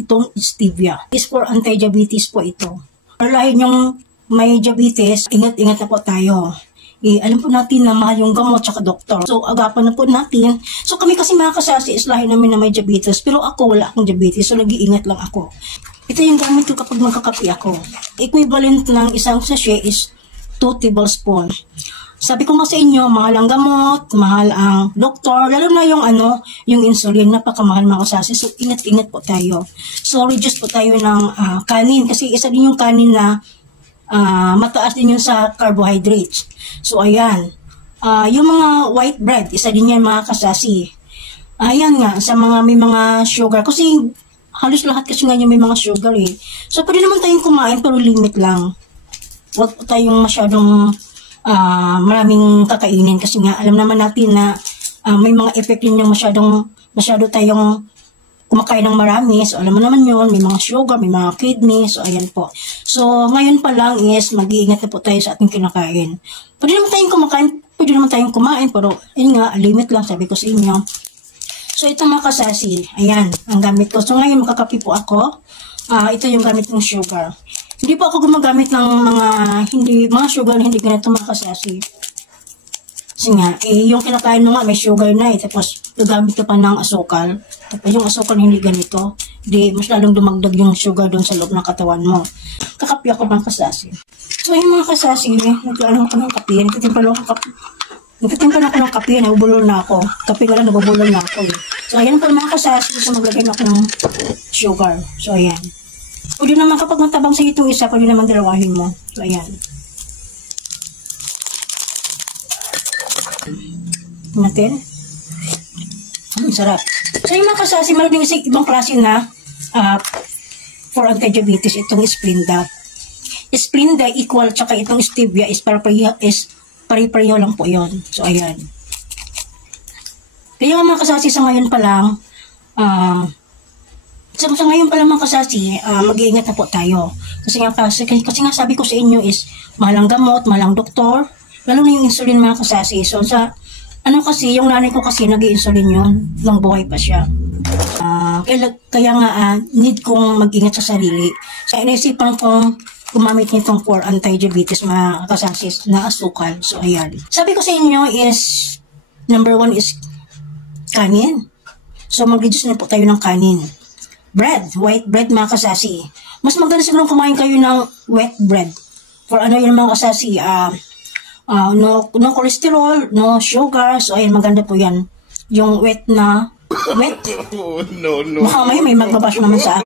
itong stevia. Is for anti-diabetes po ito. Lahat yung may diabetes, ingat-ingat na po tayo. Alam po natin na mahal yung gamot tsaka doktor. So, agapan na po natin. So, kami kasi mga kasasi is lahi namin na may diabetes. Pero ako, wala akong diabetes. So, nag-iingat lang ako. Ito yung gamit ko kapag magkakape ako. Equivalent ng isang sachet is 2 tablespoon. Sabi ko nga sa inyo, mahal ang gamot, mahal ang doktor, lalo na yung yung insulin, napakamahal mga kasasi. So, ingat-ingat po tayo. So, reduce po tayo ng kanin. Kasi isa din yung kanin na mataas din yun sa carbohydrates. So, ayan. Yung mga white bread, isa din yan mga kasasi. Ayan nga, sa mga may mga sugar. Kasi halos lahat kasi nga may mga sugar eh. So, pwede naman tayong kumain pero limit lang. Huwag po tayong masyadong maraming kakainin kasi nga alam naman natin na may mga effect din yung masyado tayong kumakain ng marami. So, alam mo naman yun, may mga sugar, may mga kidney. So, ayan po. So, ngayon pa lang is mag-iingat na po tayo sa ating kinakain. Pwede naman tayong kumain, pero yun nga, limit lang, sabi ko sa inyo. So, ito mga kasasi, ayan, ang gamit ko. So, ngayon makakape po ako. Ito yung gamit ng sugar. Hindi po ako gumagamit ng mga sugar na hindi ganito mga kasasi. Kasi nga, yung kinakain mo nga, may sugar na tapos gagamit ka pa ng asukal. Tapos yung asukal hindi ganito, mas lalong dumagdag yung sugar doon sa loob ng katawan mo. Kakapi ako mga kasasi. So yung mga kasasi, naglaan ako ng kape, nagtitimpla ako ng kape, nabubulol na ako. Kape ka lang, nabubulol na ako. So ayan po mga kasasi, so maglagay na ako ng sugar. So ayan. Pwede naman kapag matabang sa itong isa, pwede naman dalawahin mo. So ayan. Natin. Ang sarap. So yung mga kasasi, meron din ibang klase na for anti-diabetes, itong Splenda. Splenda equal, tsaka itong stevia is pare-pareho lang po yon. So ayan. Kaya mga kasasi, sa ngayon pa lang, mga kasasi, mag-iingat na po tayo. Kasi nga sabi ko sa inyo is, mahal ang gamot, mahal ang doktor, lalo na yung insulin mga kasasi. So kasi, yung nanay ko kasi nag-i-insulin yun, nung buhay pa siya. Kaya nga, need kong mag-ingat sa sarili. So, inaisipan kong gumamit nitong for anti-diabetes mga kasasis na asukal. So, ayan. Sabi ko sa inyo is, number 1 is kanin. So, mag-reduce na po tayo ng kanin. Bread, white bread mga kasasi. Mas maganda siguro kumain kayo ng wet bread. For yun mga kasasi, no cholesterol, no sugar. So, ayan, maganda po yan. Yung wet. No. Baka may magbabash naman sa